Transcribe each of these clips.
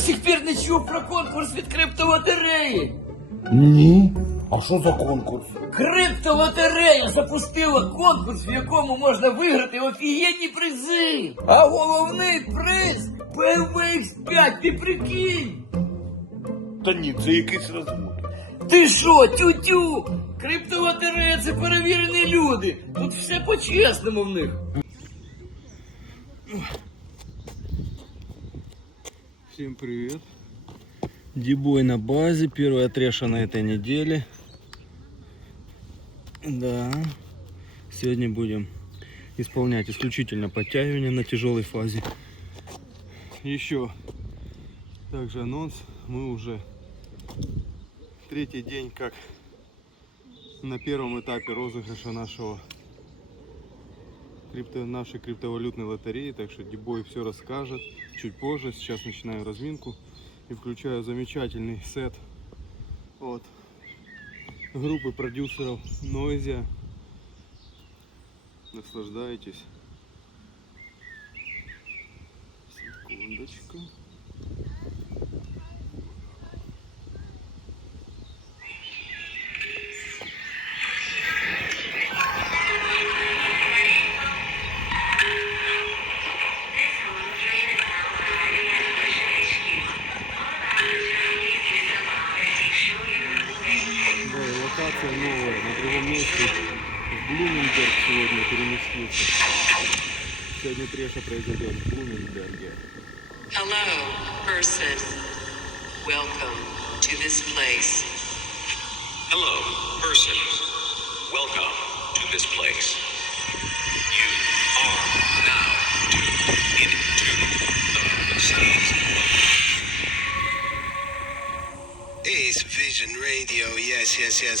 сих пір не чув про конкурс від криптолотереї. Ні. А що за конкурс? Криптолотерея запустила конкурс, в якому можна виграти офігенні призи. А головний приз – BMW X5, ти прикинь? Та ні, це якийсь розвод. Ти що, тю-тю? Криптолотерея – це перевірені люди. Тут все по-чесному в них. Всем привет! Дебой на базе, первая треша на этой неделе. Да, сегодня будем исполнять исключительно подтягивания на тяжелой фазе. Еще также анонс, мы уже третий день как на первом этапе розыгрыша нашей криптовалютной лотереи, так что Дебой все расскажет чуть позже. Сейчас начинаю разминку и включаю замечательный сет от группы продюсеров Noisia. Наслаждайтесь. Секундочку. Локация новая, на другом месте в Блуменберг сегодня переместился. Сегодня треша произойдет в Блуменберге. Hello, person. Welcome to this place. Hello, person. Welcome to this place. You are now tuned into the sounds. It's Vision Radio, yes,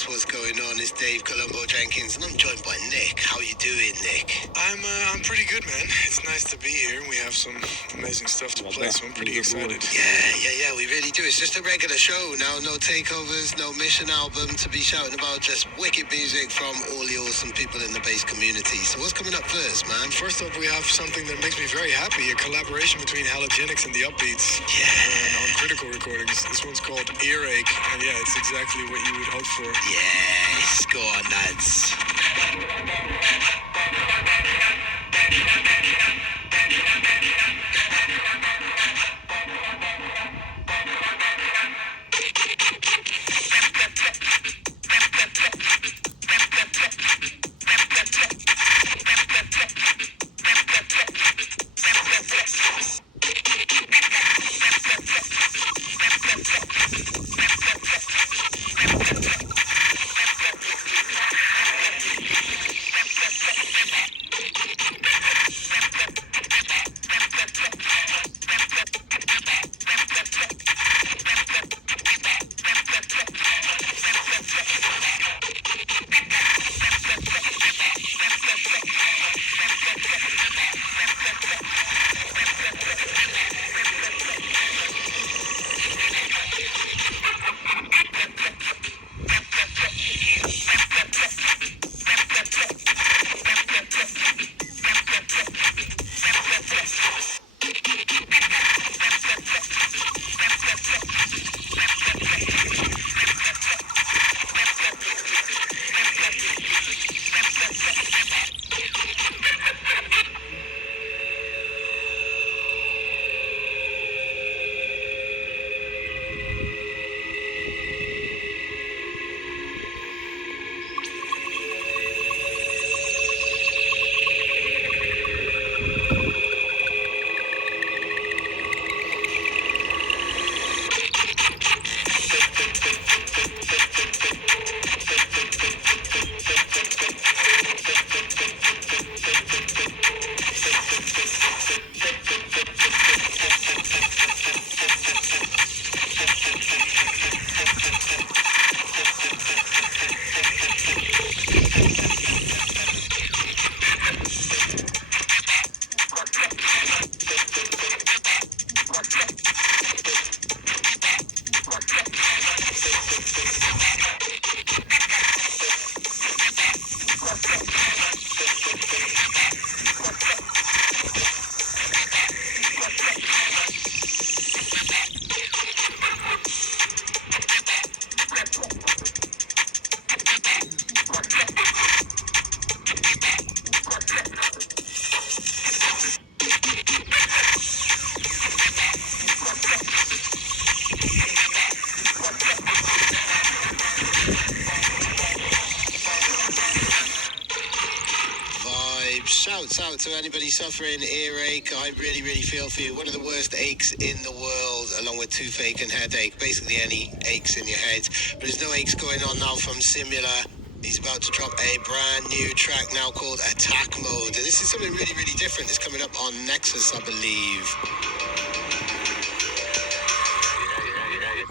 what's going on? It's Dave Colombo Jenkins, and I'm joined by Nick. How you doing, Nick? I'm pretty good, man. It's nice to be here. We have some amazing stuff to play, so I'm pretty excited. Yeah, we really do. It's just a regular show now, no takeovers, no mission album to be shouting about, just wicked music from all the awesome people in the bass community. So what's coming up first, man? First up, we have something that makes me very happy, a collaboration between Halogenics and the Upbeats. Yeah. On Critical Recordings. This one's called Earache, and yeah, it's exactly what you would hope for. Yes, go on, lads. out to anybody suffering earache. I really, really feel for you. One of the worst aches in the world, along with toothache and headache. Basically any aches in your head. But there's no aches going on now from Simula. He's about to drop a brand new track now called Attack Mode. And this is something really, really different. It's coming up on Nexus, I believe.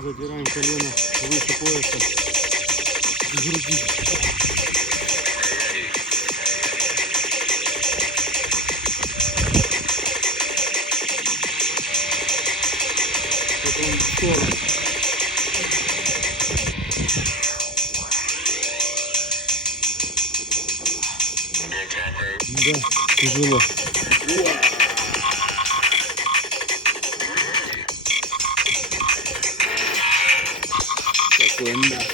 Задираем колено выше пояса. Груди. Потом в сторону. Да, тяжело. Такое мясо.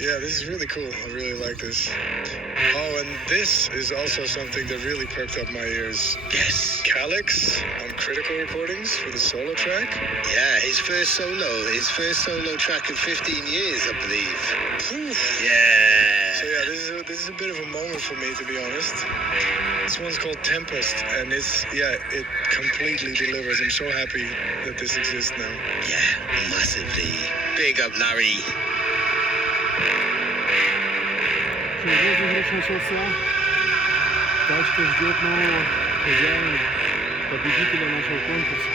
Yeah, this is really cool. I really like this. Oh, and this is also something that really perked up my ears. Yes. Calyx on Critical Recordings for the solo track. Yeah, his first solo track in 15 years, I believe. Oof. Yeah. So yeah, this is a bit of a moment for me, to be honest. This one's called Tempest, and it completely delivers. I'm so happy that this exists now. Yeah, massively. Big up, Larry. Розыгрыш начался. Тачка ждет нового хозяина, победителя нашего конкурса.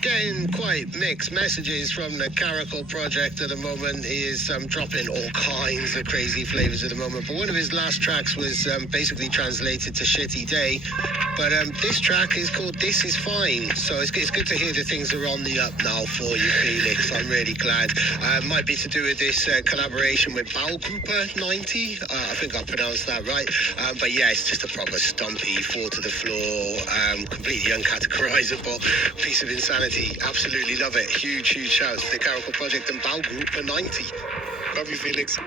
getting quite mixed messages from the Caracal project at the moment. He is dropping all kinds of crazy flavors at the moment. But one of his last tracks was basically translated to Shitty Day. But this track is called This Is Fine. So it's good to hear that things are on the up now for you, Felix. I'm really glad. Might be to do with this collaboration with Balgrupa 90. I think I pronounced that right. But yeah, it's just a proper stumpy, fall to the floor, completely uncategorizable piece of insanity. Absolutely love it. Huge, huge shout to the Caracal Project and Balgrupa 90. Love you, Felix.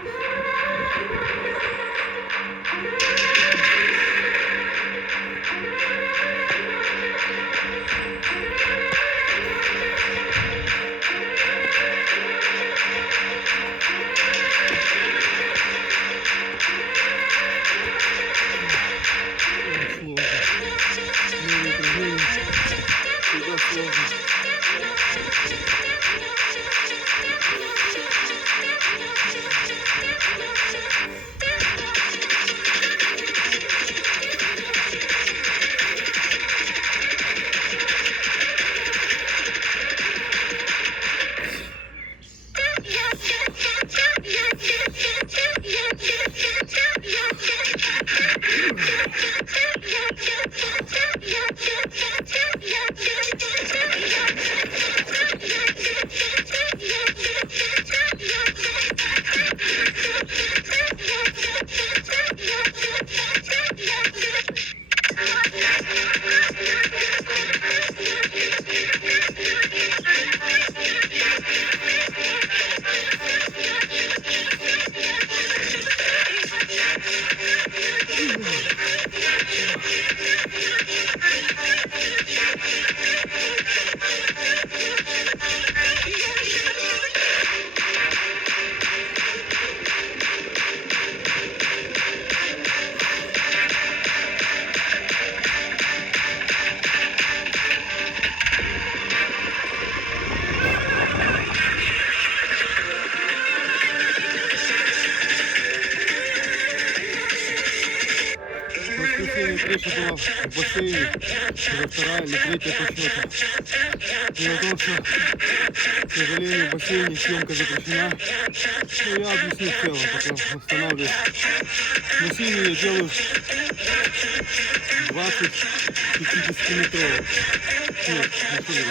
Встреча была в бассейне, уже вторая или третья по счету. Дело в том, что, к сожалению, в бассейне съемка запрещена. Ну, я объясню в целом, пока восстанавливаюсь. В бассейне я делаю 20 50-метровых. Нет, не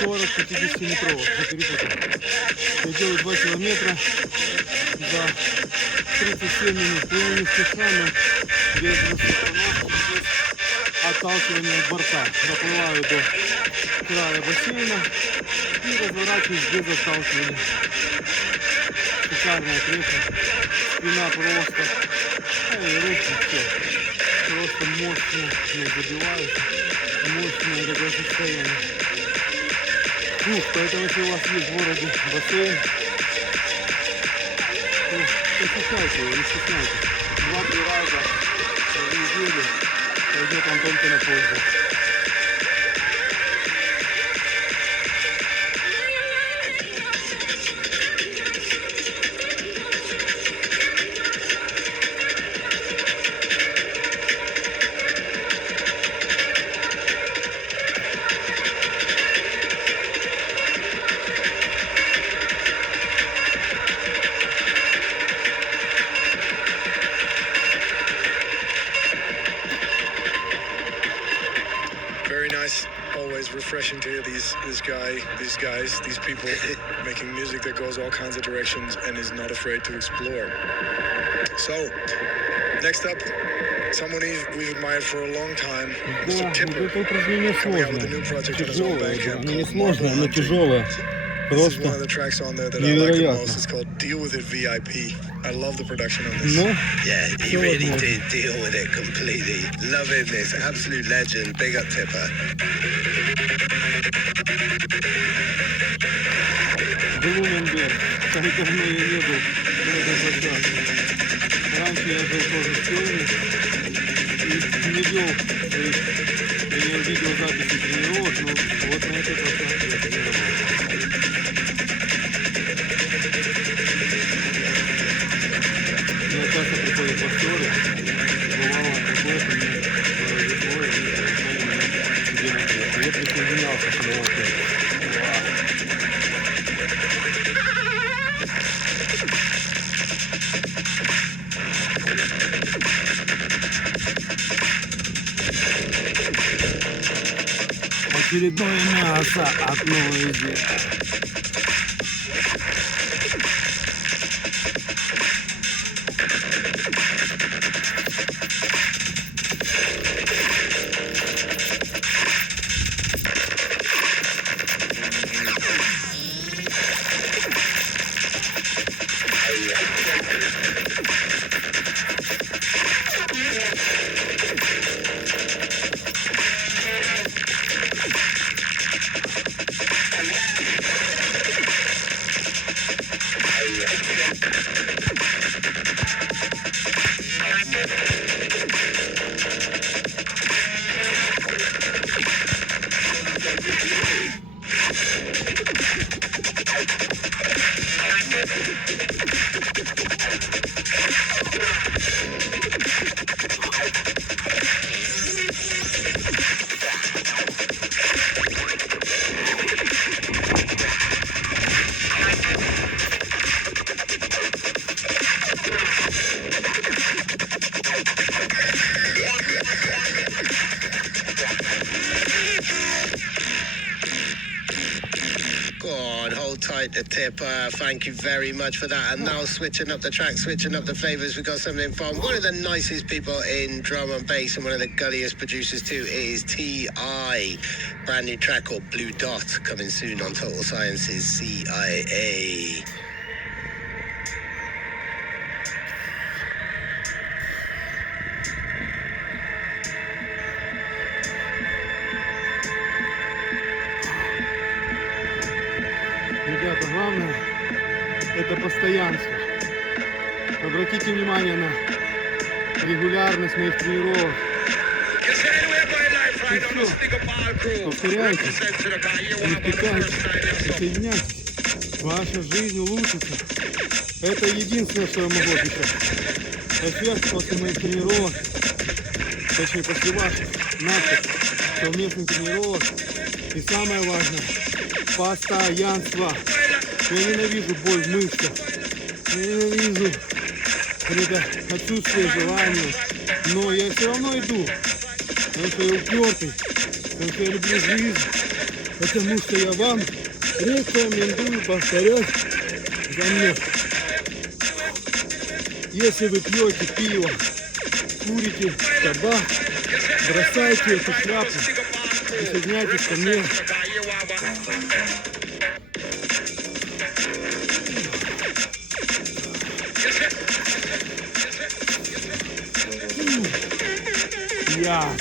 40 50-метровых. Я перепутал. Я делаю 2 километра за 37 минут. Ну, не спеша, но без остановки, без отталкивания от борта. Доплываю до края бассейна и разворачиваюсь без отталкивания. Шикарная крыша, спина просто, и руки, все. Просто мощно не забивают, мощное такое состояние. Поэтому если у вас есть в городе бассейн, то посещайте его, не стесняйтесь. 2-3 раза в неделю пойдет вам только на пользу. Always refreshing to hear these guys, these people making music that goes all kinds of directions and is not afraid to explore. So, next up, someone we've admired for a long time, Mr. Timber, coming out with a new project on his own Bandcamp called Marble. This is one of the tracks on there that I like the most. It's called Deal With It VIP. I love the production on this. Yeah, he really did deal with it completely. Loving this. Absolute legend. Big up Tipper. Блуменберг. Как давно я не был в этой площадке. Раньше я жил тоже в Кельне и не вел видеозаписи тренировок, но вот на этой площадке я тренировал. Мне часто приходят актеры, бывало такое, что мне весло и где я присоединялся к удовольствию. очередное мясо от Нойзи. The tip. Thank you very much for that. And now switching up the track, switching up the flavors, we've got something from one of the nicest people in drum and bass and one of the gulliest producers too. It is T.I. Brand new track called Blue Dot, coming soon on Total Science's CIA. Ребята, главное это постоянство. Обратите внимание на регулярность моих тренировок. И все. Повторяйте, не втыкайте, присоединяйтесь. Ваша жизнь улучшится. Это единственное, что я могу обещать. Эффект после моих тренировок, точнее после ваших наших совместных тренировок. И самое важное, постоянство. Я ненавижу боль в мышцах. Я ненавижу это отсутствие желания. Но я все равно иду. Потому что я упертый. Потому что я люблю жизнь. Потому что я вам рекомендую повторять за мной. Если вы пьете пиво, курите табак, бросайте эту шляпу, присоединяйтесь ко мне. Я.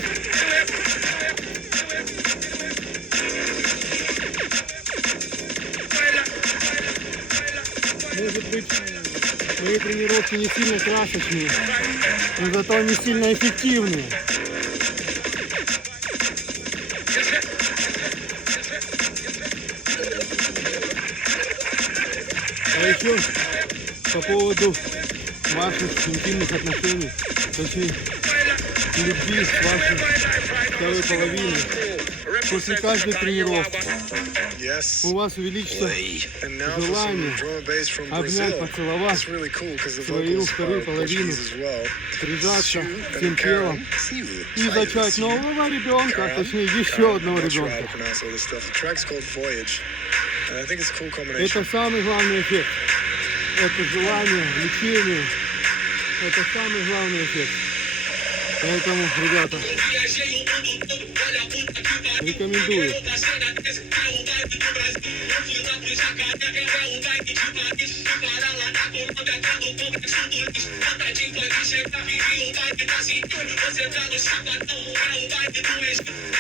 Может быть, мои тренировки не сильно красочные, но зато они сильно эффективные. А еще по поводу ваших интимных отношений, точнее, любви с вашей второй половиной. После каждой тренировки у вас увеличится желание обнять, поцеловать свою вторую половину, прижаться всем телом и зачать нового ребенка, а точнее еще одного ребенка. Это самый главный эффект. Это желание, влечение. Это самый главный эффект. Поэтому, ребята, рекомендую.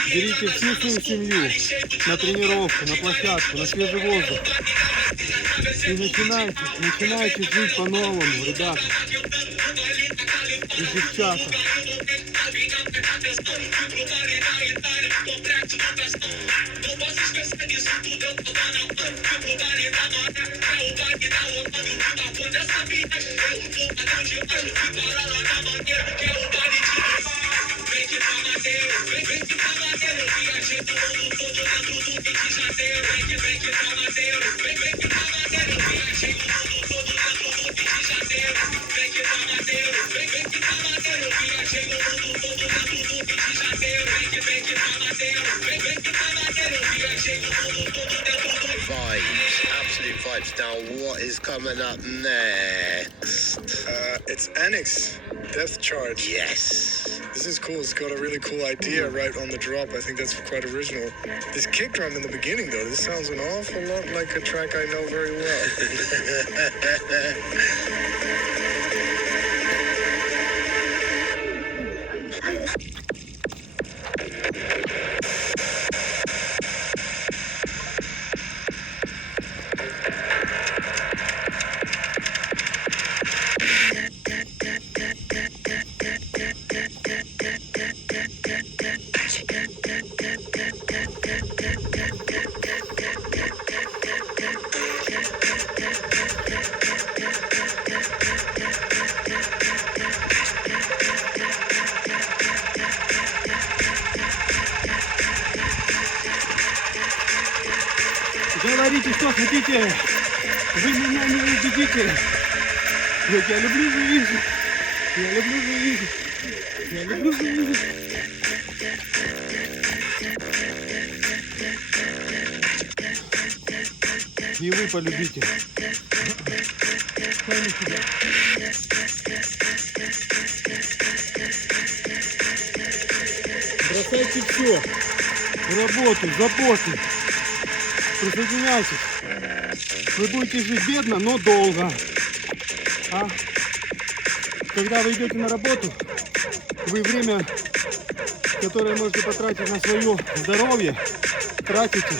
Берите всю свою семью на тренировку, на площадку, на свежий воздух. И начинайте жить по-новому, ребята. И девчата. Take it from my tail. Vibes, absolute vibes. Now, what is coming up next? It's Annex, Death Charge. Yes. This is cool. It's got a really cool idea right on the drop. I think that's quite original. This kick drum in the beginning, though, this sounds an awful lot like a track I know very well. Говорите, что хотите, вы меня не убедите. Я люблю жизнь, я люблю жизнь, я люблю жизнь. И вы полюбите. Сами себя. Бросайте все. Работу, заботу. Присоединяйтесь. Вы будете жить бедно, но долго. А когда вы идете на работу, вы время, которое можете потратить на свое здоровье, тратите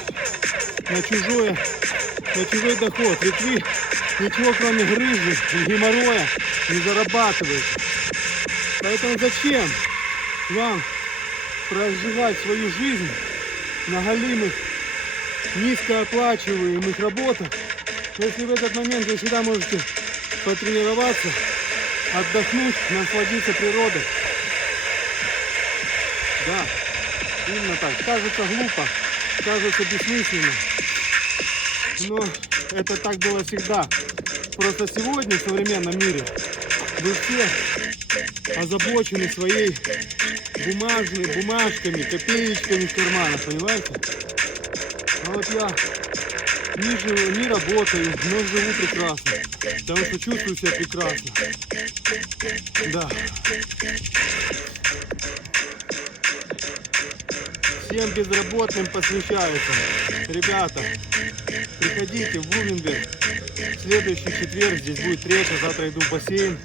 на чужой доход. Ведь вы ничего, кроме грыжи и геморроя, не зарабатываете. Поэтому зачем вам проживать свою жизнь на голимых, низкооплачиваемых работах, если в этот момент вы всегда можете потренироваться, отдохнуть, насладиться природой? Да, именно так. Кажется глупо, кажется бессмысленно, но это так было всегда. Просто сегодня в современном мире вы все озабочены своей бумажками, копеечками в карманах, понимаете? А вот я не работаю, но живу прекрасно, потому что чувствую себя прекрасно. Да. Всем безработным посвящается. Ребята, приходите в Блуменберг. В следующий четверг здесь будет трек, а завтра иду в бассейн.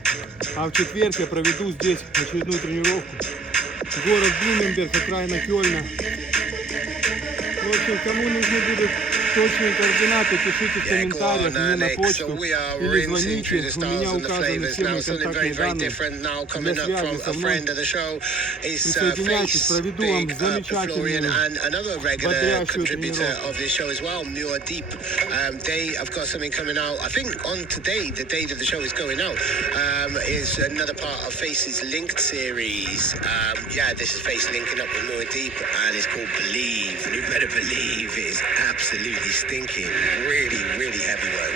А в четверг я проведу здесь очередную тренировку. Город Блуменберг, окраина Кёльна. В общем, кому нужны будут точные координаты, пишите в комментариях мне на почту или звоните. У меня указаны все мои контактные данные для связи со мной. Присоединяйтесь, проведу вам замечательную, бодрящую тренировку. They have got something coming out. I think on today, the day that the show is going out, is another part of Face's Linked series. Yeah, this is Face linking up with Moore Deep, and it's called Believe. And you better believe it is absolutely stinking, really, really heavy one.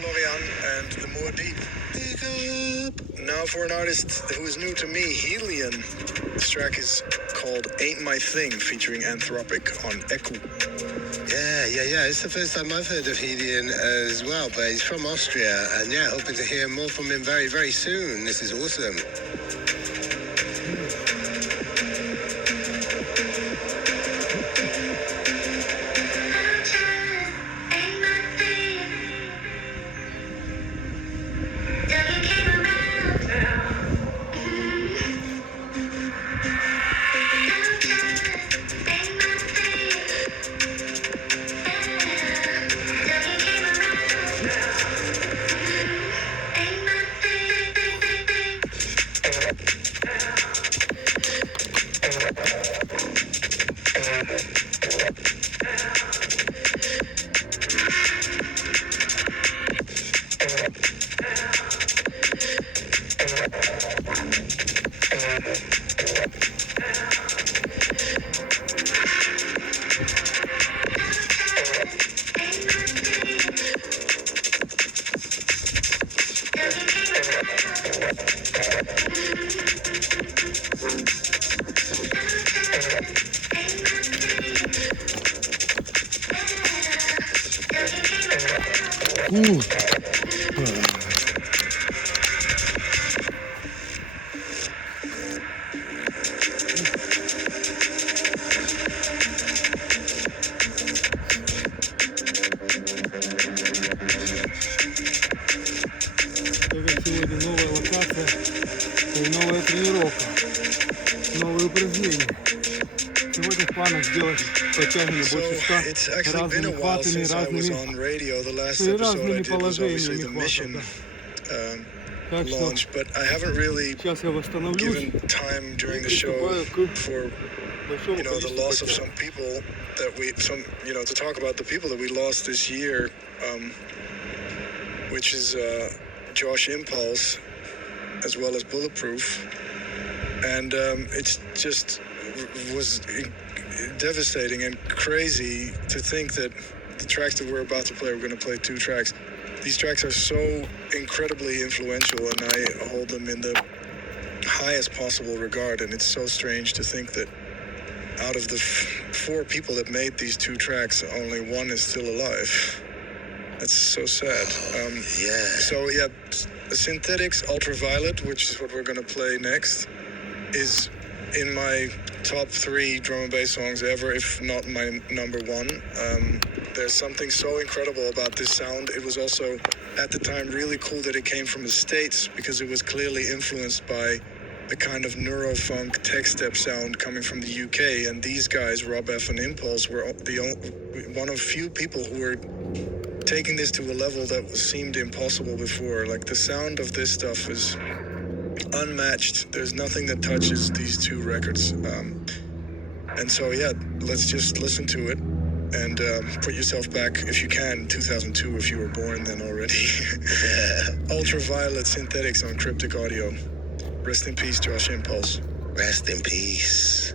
Florian and the Moor Deep. Now for an artist who is new to me, Helion. This track is called Ain't My Thing, featuring Anthropic on Echo. Yeah. It's the first time I've heard of Helion as well, but he's from Austria, and yeah, hoping to hear more from him very, very soon. This is awesome. Сегодня новая локация и новая тренировка, новые упражнения. Сегодня в планах сделать подтягивание больше 100 разными хватами, разными положениями хватов. Так что сейчас я восстановлюсь и приступаю к большому количеству подтягиваний. To talk about the people that we lost this year, which is Josh Impulse, as well as Bulletproof, and it's just was devastating and crazy to think that the tracks that we're about to play, we're going to play 2 tracks. These tracks are so incredibly influential, and I hold them in the highest possible regard, and it's so strange to think that out of the 4 people that made these 2 tracks, only 1 is still alive. That's so sad. So yeah, Synthetics Ultraviolet, which is what we're going to play next, is in my top 3 drum and bass songs ever, if not my number 1. There's something so incredible about this sound. It was also, at the time, really cool that it came from the States, because it was clearly influenced by the kind of neurofunk tech step sound coming from the UK. And these guys, Rob F and Impulse, were one of few people who were taking this to a level that seemed impossible before. Like, the sound of this stuff is unmatched. There's nothing that touches these 2 records. And so, yeah, let's just listen to it and put yourself back, if you can, 2002, if you were born then already. Ultraviolet Synthetics on Cryptic Audio. Rest in peace, Josh Impulse. Rest in peace.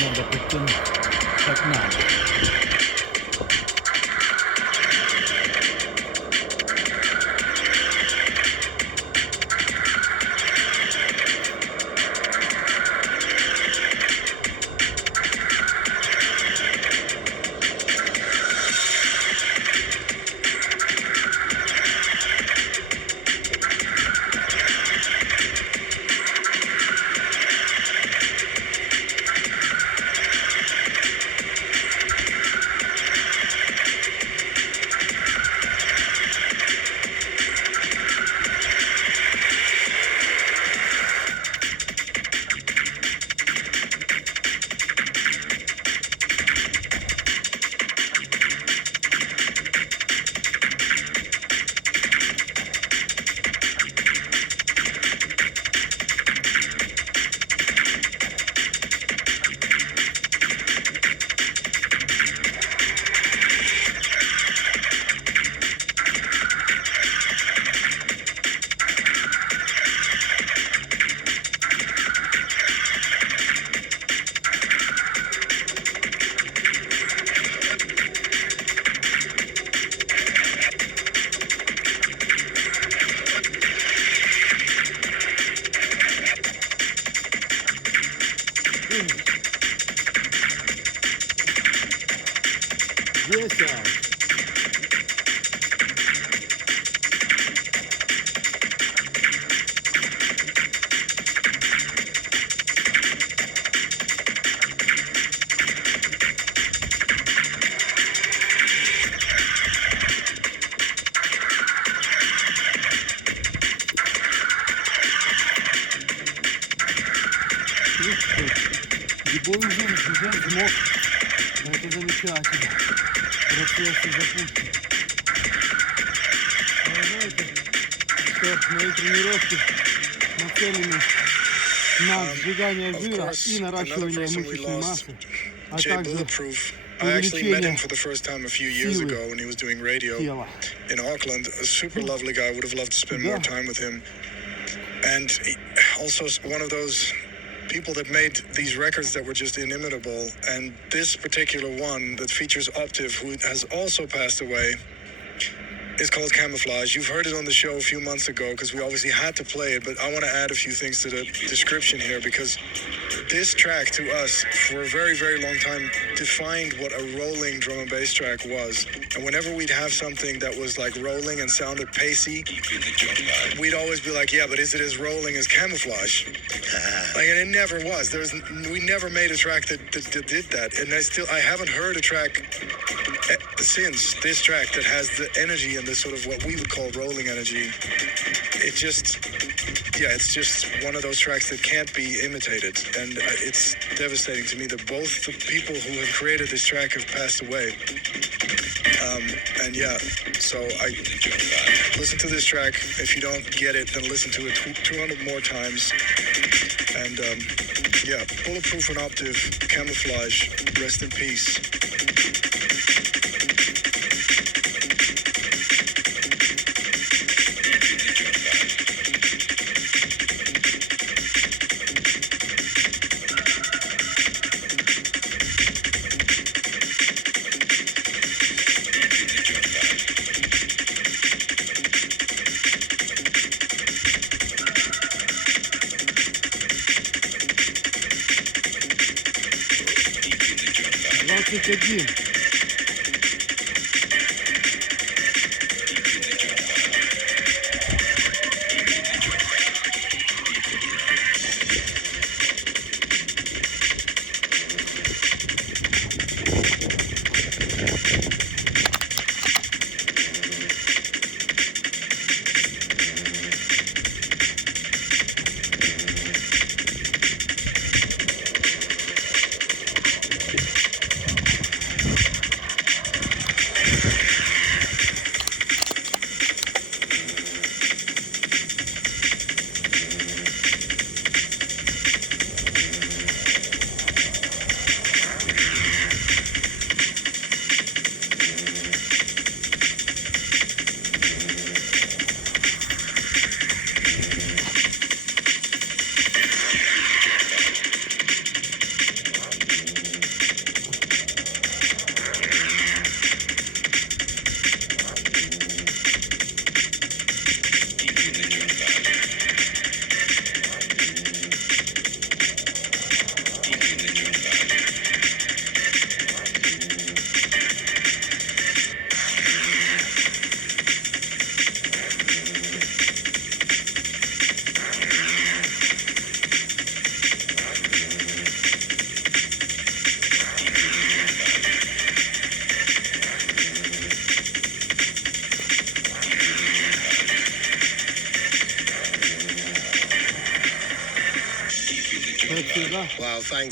Надо подтянуть как надо. 10. Дебой уже смог. Это замечательно. Процессы запущены. Вы знаете, что мои тренировки нацелены на сжигание жира и наращивание мышечной массы, а также I actually met him for the first time a few years ago when he was doing radio in Auckland. A super lovely guy. Would have loved to spend more time with him. And he, also one of those people that made these records that were just inimitable. And this particular one that features Optiv, who has also passed away, is called Camouflage. You've heard it on the show a few months ago because we obviously had to play it, but I want to add a few things to the description here because this track to us for a very, very long time defined what a rolling drum and bass track was. And whenever we'd have something that was like rolling and sounded pacey, we'd always be like, yeah, but is it as rolling as Camouflage? Like, and it never was. We never made a track that did that. And I haven't heard a track since this track that has the energy and the sort of what we would call rolling energy. It just, yeah, it's just one of those tracks that can't be imitated. And it's devastating to me that both the people who have created this track have passed away. And yeah, so I listen to this track. If you don't get it, then listen to it 200 more times. And yeah, Bulletproof and Optiv, Camouflage, rest in peace. Один.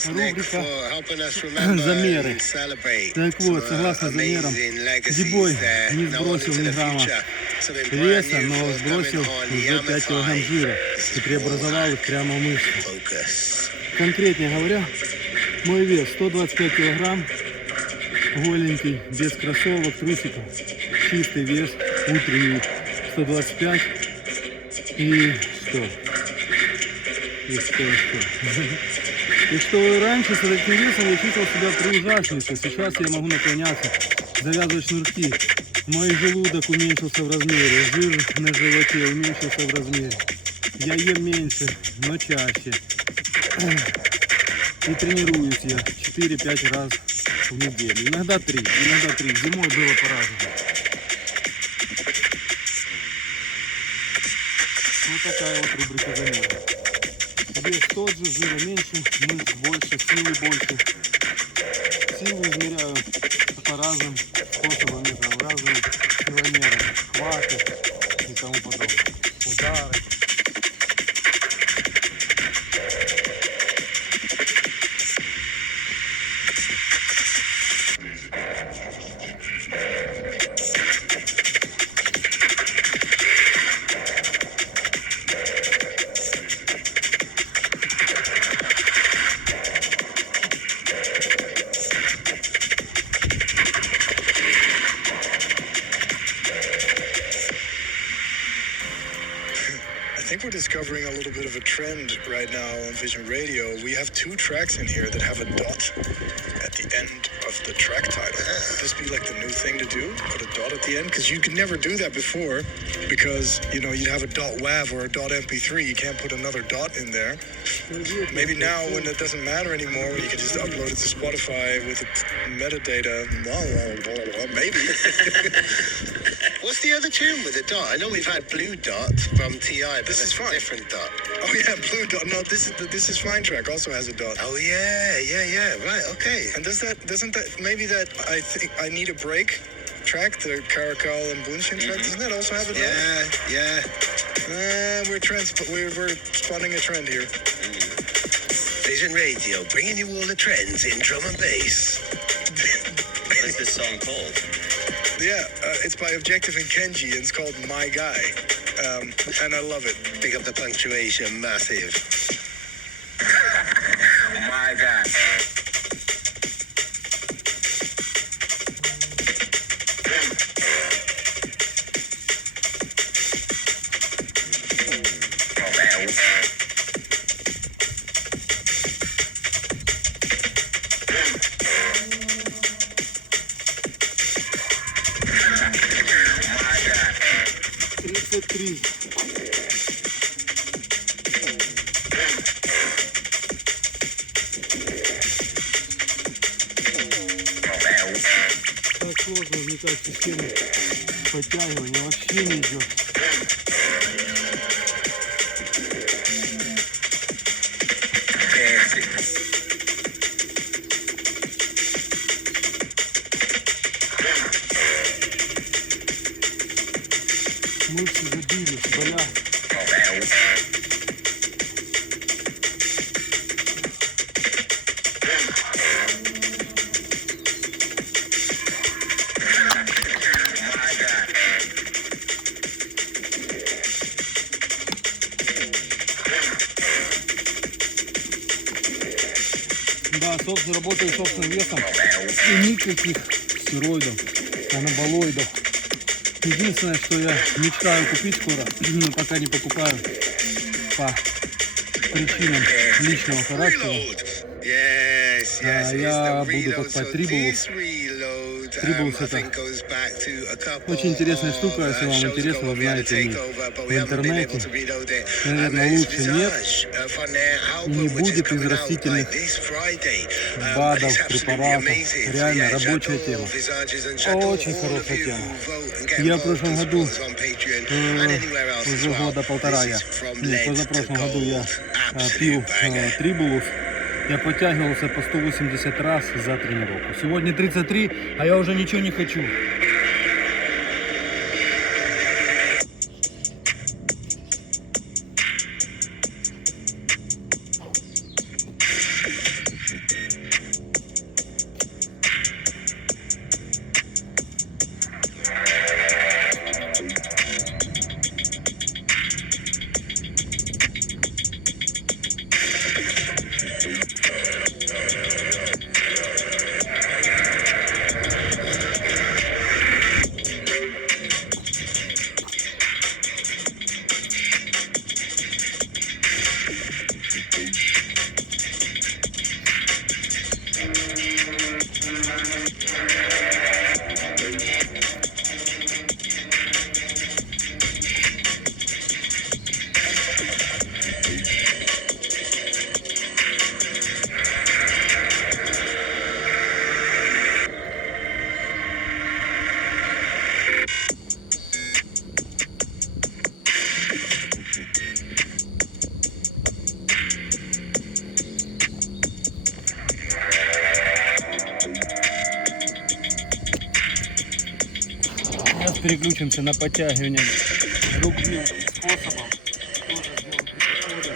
Рубрика «Замеры». Так вот, согласно замерам, Дебой не сбросил ни грамма веса, но сбросил уже 5 килограмм жира и преобразовал их прямо в мышцы. Конкретнее говоря, мой вес 125 килограмм, голенький, без кроссовок, трусиков, чистый вес, утренний 125 и что? И что раньше с таким весом я чувствовал себя преужаснейше. Сейчас я могу наклоняться, завязывать шнурки. Мой желудок уменьшился в размере, жир на животе уменьшился в размере. Я ем меньше, но чаще. И тренируюсь я 4-5 раз в неделю. Иногда 3. Зимой было по-разному. Вот такая вот рубрика замена. Вес тот же, жира меньше, мышц больше, силы больше. Силу измеряю по разным способам, разным километрам, хваты и тому подобное. Удары. I think we're discovering a little bit of a trend right now on Vision Radio. We have 2 tracks in here that have a dot at the end of the track title. Would this be like the new thing to do? Put a dot at the end? Because you could never do that before because, you know, you'd have a .wav or a .mp3. You can't put another dot in there. Maybe now when it doesn't matter anymore, when you can just upload it to Spotify with the metadata. Maybe. What's the other tune with the dot? I know we've had Blue Dot from TI, but This is fine. different dot. Oh yeah, Blue Dot. No, this is Fine track also has a dot. Oh yeah, right, okay. And doesn't that maybe that I think I Need a Break track, the Caracal and Bunshin track, doesn't that also have a dot? Yeah. We're spawning a trend here. Vision Radio, bringing you all the trends in drum and bass. What is this song called? Yeah, it's by Objective and Kenji, and it's called My Guy, and I love it. Pick up the punctuation, massive. My God. Так сложно вникать в систему подтягивания, вообще не идет. Мышцы забились, болят. Да, собственно, работаю собственным весом и никаких стероидов, анаболоидов. Единственное, что я мечтаю купить скоро, но пока не покупаю по причинам личного характера. Я буду покупать трибулус. Трибулус это очень интересная штука, если вам интересно, вы знаете в интернете. Наверное, лучше нет и не будет из растительных БАДов, препаратов. Реально рабочая тема. Очень хорошая тема. Я в прошлом году, уже года полтора позапрошлом году я пил трибулус. Я подтягивался по 180 раз за тренировку. Сегодня 33, а я уже ничего не хочу. переключимся на подтягивание другим способом. Тоже сделаем переходы.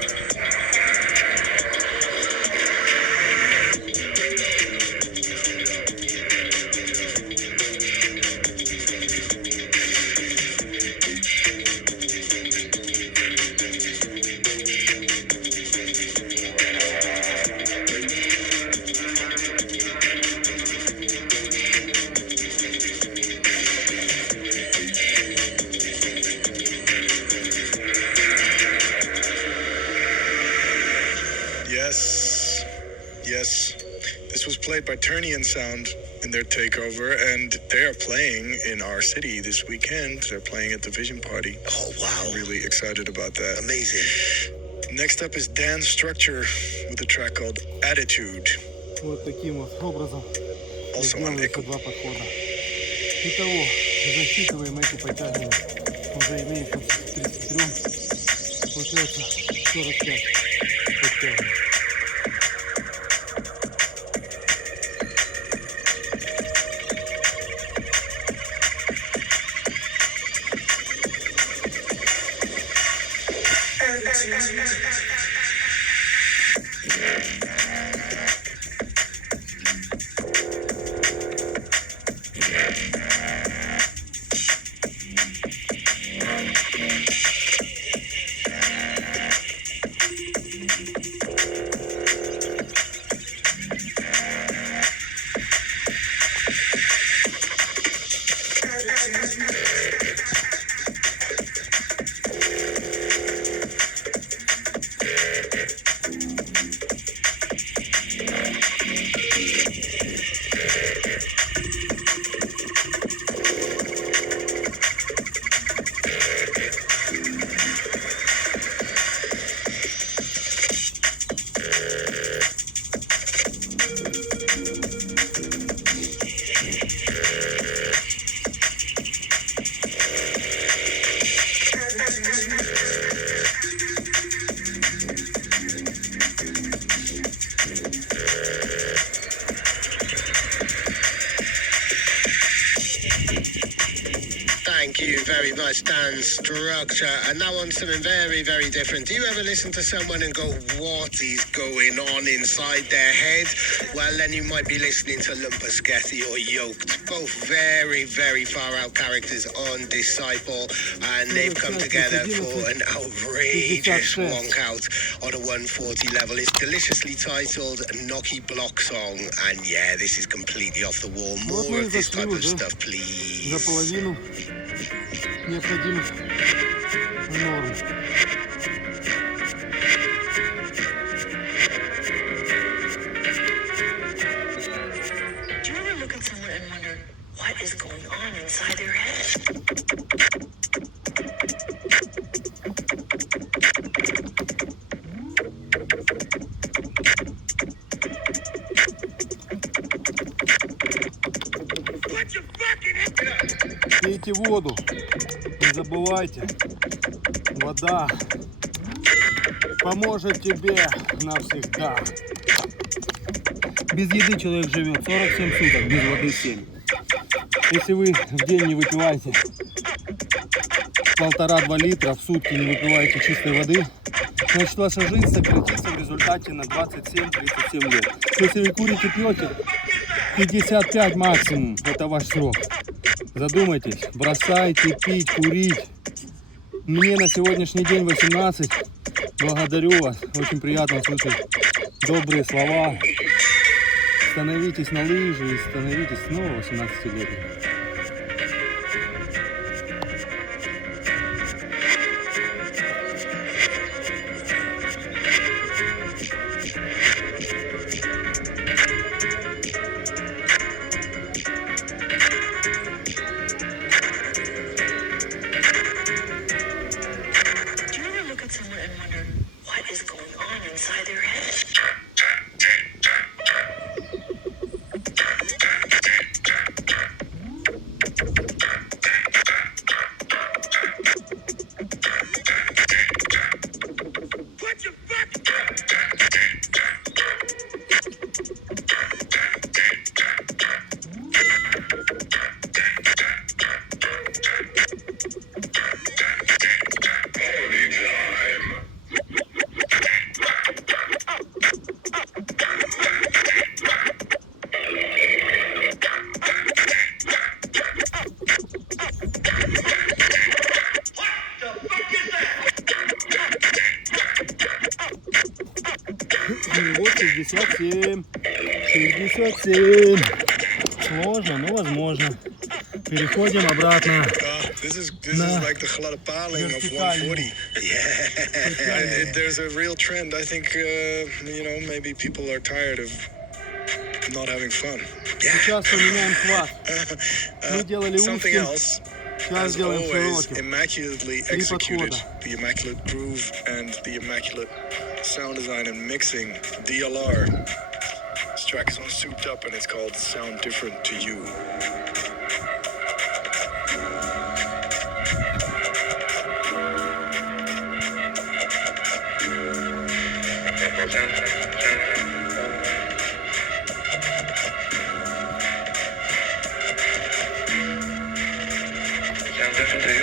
Yes. This was played by Turnian Sound in their takeover, and they are playing in our city this weekend. They're playing at the Vision Party. Oh, wow. I'm really excited about that. Amazing. Next up is Dan Structure with a track called Attitude. Вот таким вот образом Also on делаются Echo. два подхода. Итого, засчитываем эти подтягивания. Уже имеется 33. Получается 45 подтягиваний. Thank you very much, Dan Structure. And now on something very, very different. Do you ever listen to someone and go, what is going on inside their head? Well, then you might be listening to Lumpaskethi or Yoked. Both very, very far out characters on Disciple. And they've come together for an outrageous wonk out on a 140 level. It's deliciously titled Knocky Block Song. And yeah, this is completely off the wall. More of this type of stuff, please. За половину необходимость в норму. Do you ever look at someone and wonder what is going on inside their head? Пейте воду, не забывайте, вода поможет тебе навсегда. Без еды человек живет 47 суток, без воды 7. Если вы в день не выпиваете 1,5-2 литра, в сутки не выпиваете чистой воды, значит ваша жизнь сократится в результате на 27-37 лет. Если вы курите, пьете, 55 максимум, это ваш срок. Задумайтесь, бросайте пить, курить. Мне на сегодняшний день 18. Благодарю вас. Очень приятно слышать добрые слова. Становитесь на лыжи и становитесь снова 18-летним. Вот 67. 67. Сложно, но возможно. Переходим обратно. This is like the chladapaling of 140. Yeah. There's a real trend. I think, maybe people are tired of not having fun. Сейчас поменяем хват. Мы делали Something узким. else, Сейчас as сделаем always, широким. immaculately Три executed. подхода. The immaculate groove and the immaculate sound design and mixing. DLR. This track is on Souped Up and it's called Sound Different to You. Sound different to you?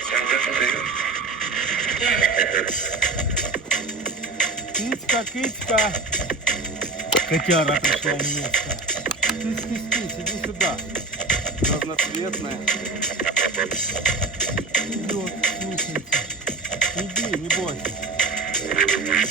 Sound different to you? Кицка, кицка. Котяра пришла немецкая. Кись, иди сюда. Разноцветная. Идет, слушайте. Иди, не бойся. Sound different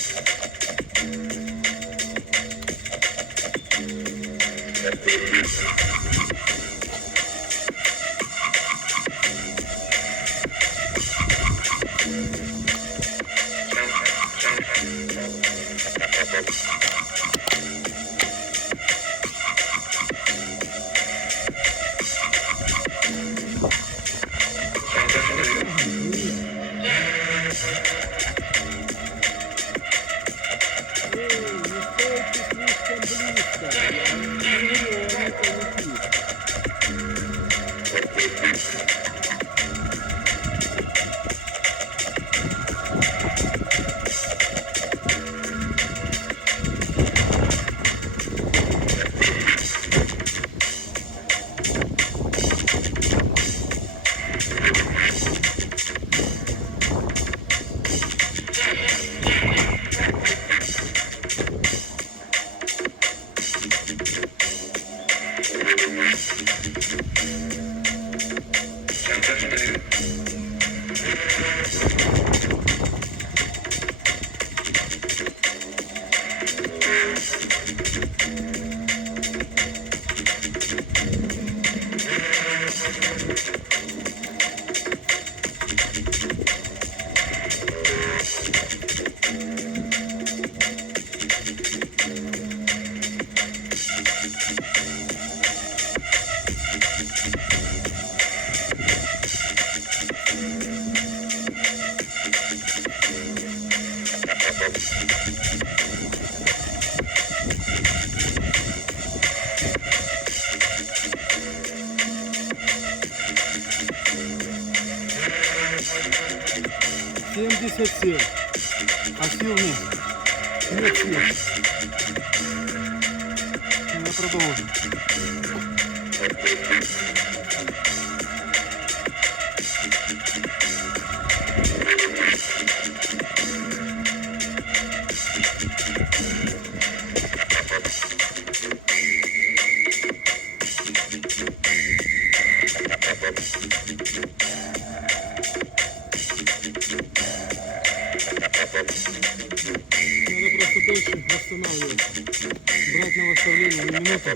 to you? Семь. А сил нет. Нет сил. Я продолжу. Надо просто дольше восстанавливать. Брать на восстановление не минуту,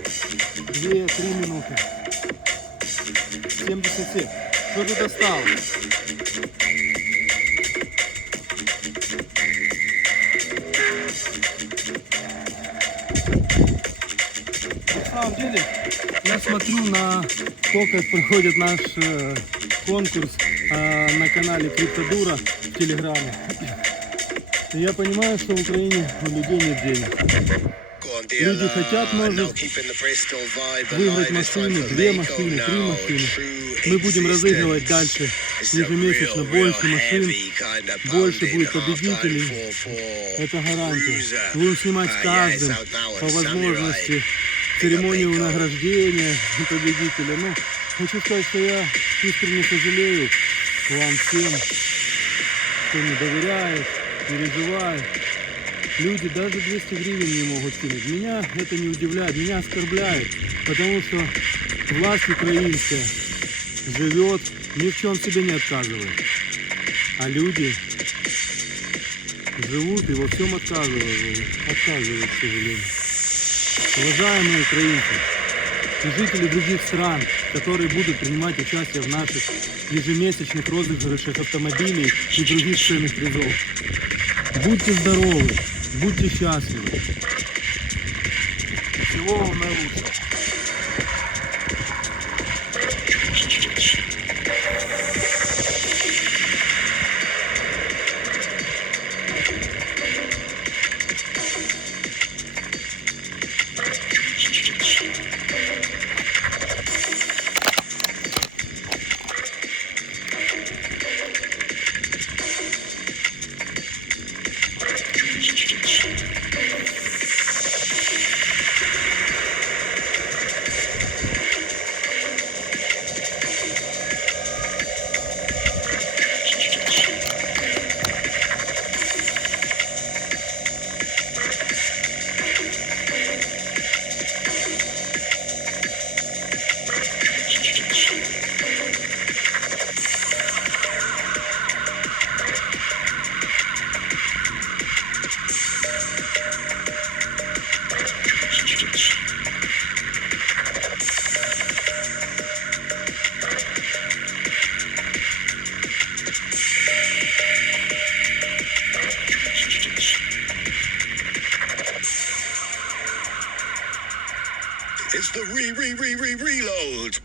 2-3 минуты. 77. Что ты достал? На самом деле, я смотрю на то, как проходит наш конкурс на канале Криптодура в Телеграме. И я понимаю, что в Украине у людей нет денег. Люди хотят, может, выиграть машину, 2 машины, 3 машины. Мы будем разыгрывать дальше ежемесячно больше машин, больше будет победителей. Это гарантия. Будем снимать с каждым по возможности церемонию награждения победителя. Ну, хочу сказать, что я искренне сожалею вам всем, кто не доверяет, переживает. Люди даже 200 гривен не могут кинуть. Меня это не удивляет, меня оскорбляет, потому что власть украинская живет, ни в чем себе не отказывает. А люди живут и во всем отказывают, к сожалению. Уважаемые украинцы и жители других стран, которые будут принимать участие в наших ежемесячных розыгрышах автомобилей и других ценных призов, будьте здоровы, будьте счастливы. Всего вам наилучшего. It's the reload.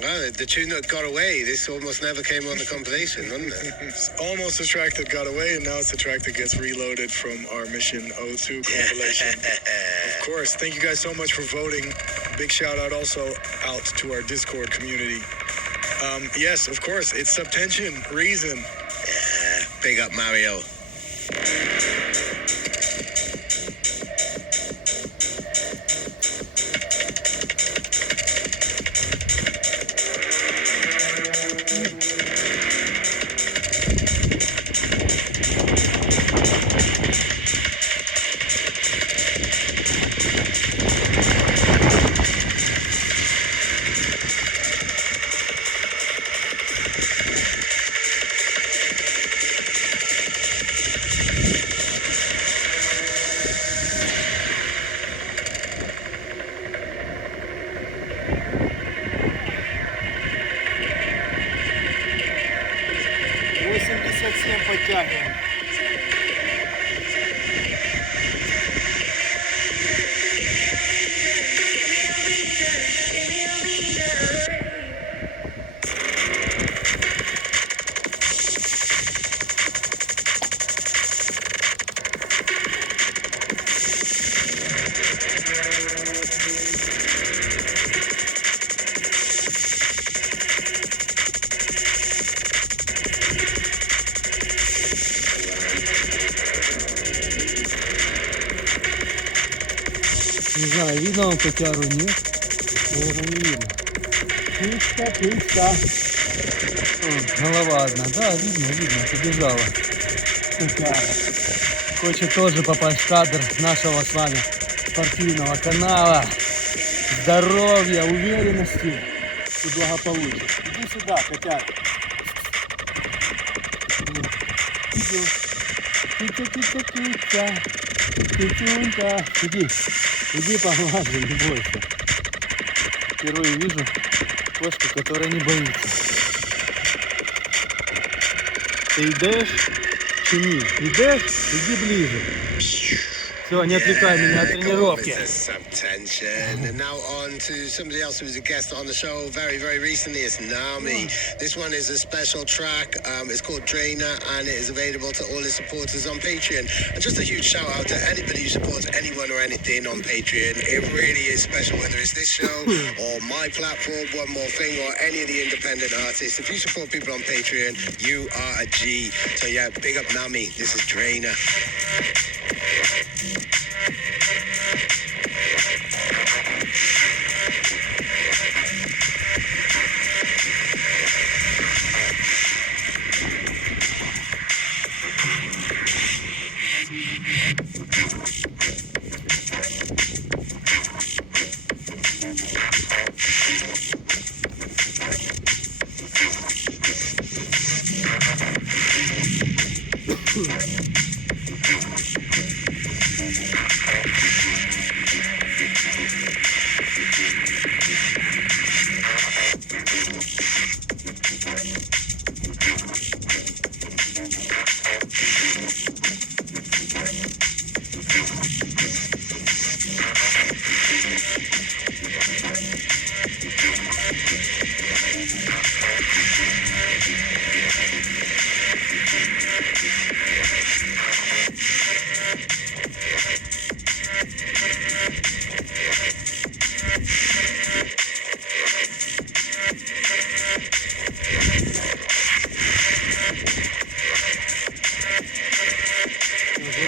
Well, the tune that got away, this almost never came on the compilation, wasn't it? It's almost a track that got away, and now it's a track that gets reloaded from our Mission 02 compilation. Of course, thank you guys so much for voting. Big shout out also out to our Discord community. Yes, of course, it's Subtension, Reason. Yeah, big up Mario. Подтягиваем. Не знаю, видно вам котяру, нет? Наверное, не видно. Птичка. Голова одна. Да, видно, побежала. Котяра. Хочет тоже попасть в кадр нашего с вами спортивного канала. Здоровья, уверенности и благополучия. Иди сюда, котяра. Китюнька. Иди поглажу, не бойся. Впервые вижу кошку, которая не боится. Ты идешь? Чини. Идешь? Иди ближе. Все, не отвлекай меня от тренировки. And now on to somebody else who was a guest on the show very, very recently. It's Nami. This one is a special track. It's called Drainer, and it is available to all his supporters on Patreon. And just a huge shout out to anybody who supports anyone or anything on Patreon. It really is special, whether it's this show or my platform, One More Thing, or any of the independent artists. If you support people on Patreon, you are a G. So yeah, big up Nami. This is Drainer.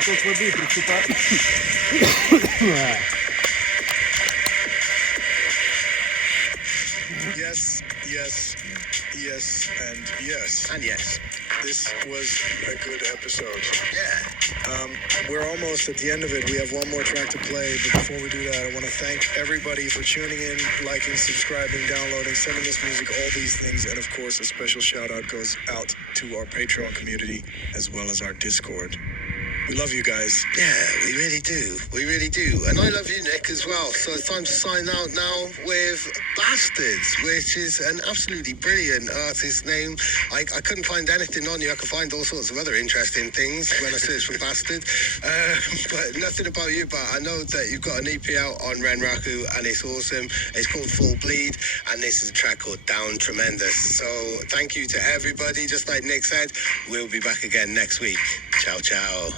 Глоток воды приступает. Yes, yes, yes, and yes. And yes. This was a good episode. Yeah. We're almost at the end of it. We have one more track to play, but before we do that, I want to thank everybody for tuning in, liking, subscribing, downloading, sending us music, all these things, and of course, a special shout out goes out to our Patreon community as well as our Discord. We love you guys. Yeah, we really do. We really do. And I love you, Nick, as well. So it's time to sign out now with Bastards, which is an absolutely brilliant artist name. I couldn't find anything on you. I could find all sorts of other interesting things when I searched for Bastard. But nothing about you. But I know that you've got an EP out on Renraku, and it's awesome. It's called Full Bleed, and this is a track called Down Tremendous. So thank you to everybody. Just like Nick said, we'll be back again next week. Ciao, ciao.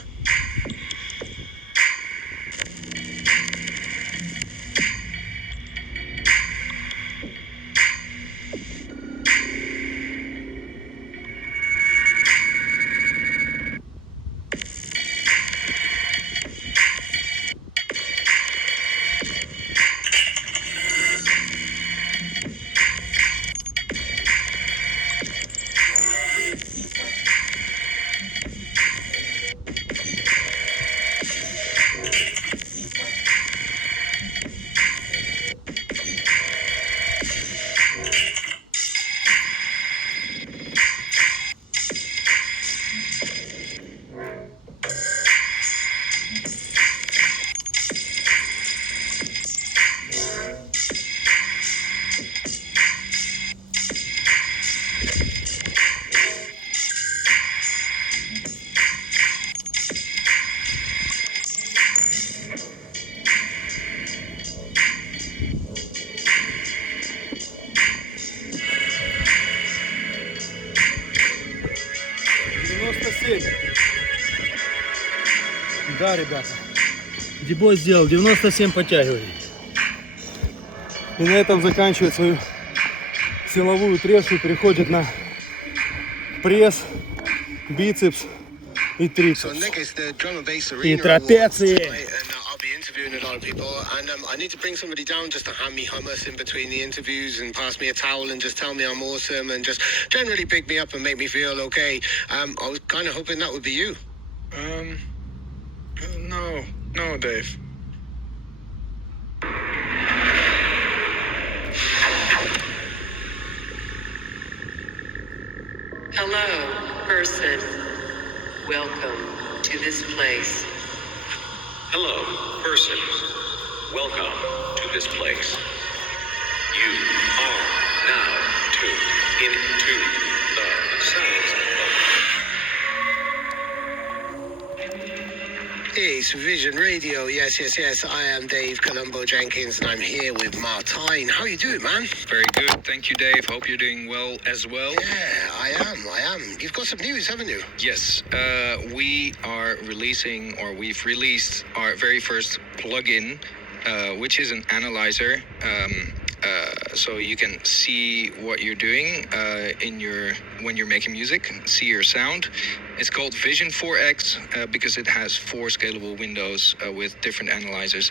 Да, ребята, Дебой сделал 97 подтягиваний. И на этом заканчивает свою силовую трешу, переходит на пресс, бицепс и трицепс. И трапеции. Interviewing a lot of people, and I need to bring somebody down just to hand me hummus in between the interviews and pass me a towel and just tell me I'm awesome and just generally pick me up and make me feel okay. I was kind of hoping that would be you. No, Dave. Hello, person. Welcome to this place. Hello, person. Welcome to this place. You are now tuned into the sounds of... It's Vision Radio. Yes. I am Dave Colombo Jenkins, and I'm here with Martine. How you doing, man? Very good. Thank you, Dave. Hope you're doing well as well. Yeah, I am. You've got some news, haven't you? Yes. We are releasing, or we've released our very first plugin, which is an analyzer. So you can see what you're doing when you're making music, see your sound. It's called Vision 4X because it has 4 scalable windows with different analyzers.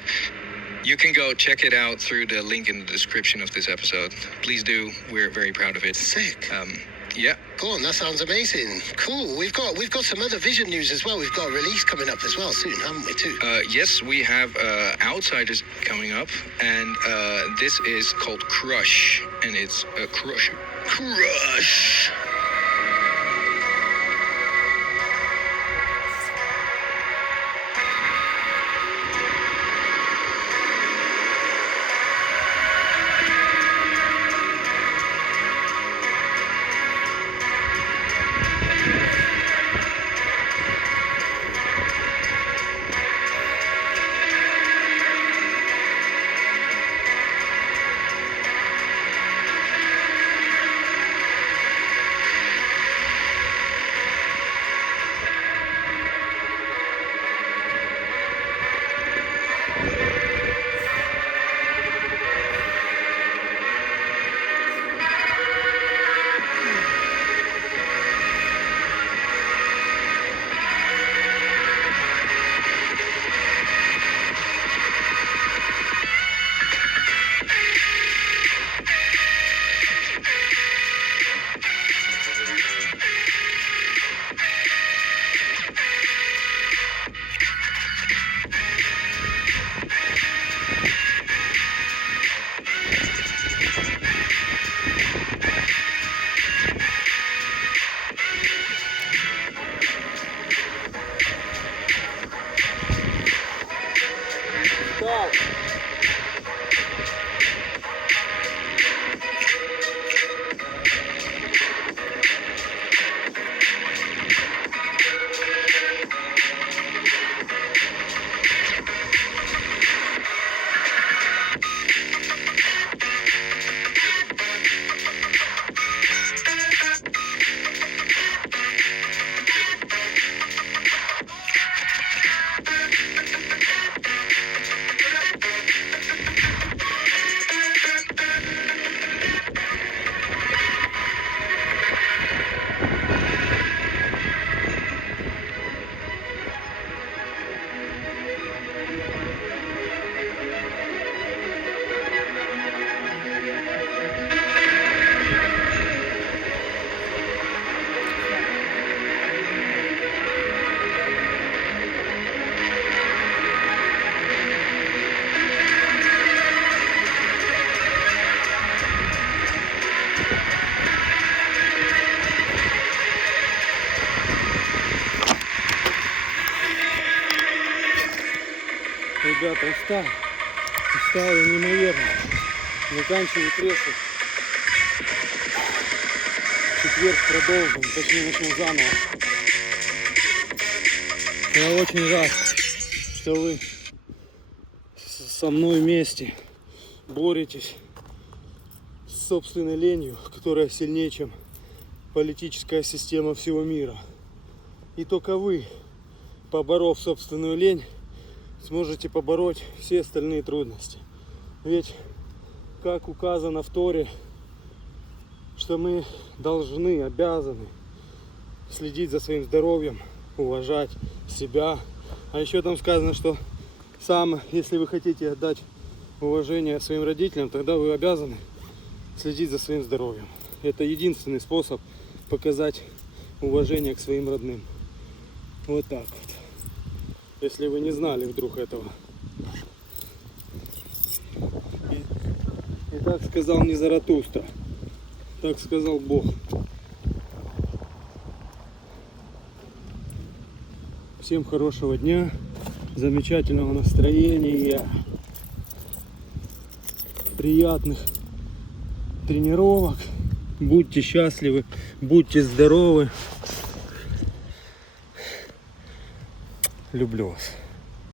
You can go check it out through the link in the description of this episode. Please do. We're very proud of it. Sick. Yeah. Go on, that sounds amazing. Cool. We've got some other Vision news as well. We've got a release coming up as well soon, haven't we, too? Yes, we have Outsiders coming up, and this is called Crush, and it's a Crush. ребята, устал. Устал я неимоверно. Заканчиваю прессу. В четверг продолжим, точнее начнем заново. Я очень рад, что вы со мной вместе боретесь с собственной ленью, которая сильнее, чем политическая система всего мира. И только вы, поборов собственную лень, сможете побороть все остальные трудности. Ведь, как указано в Торе, что мы должны, обязаны следить за своим здоровьем, уважать себя. А еще там сказано, что если вы хотите отдать уважение своим родителям, тогда вы обязаны следить за своим здоровьем. Это единственный способ показать уважение к своим родным. Вот так вот. Если вы не знали вдруг этого. И так сказал не Заратустра, так сказал Бог. Всем хорошего дня, замечательного настроения, приятных тренировок. Будьте счастливы, будьте здоровы. Люблю вас.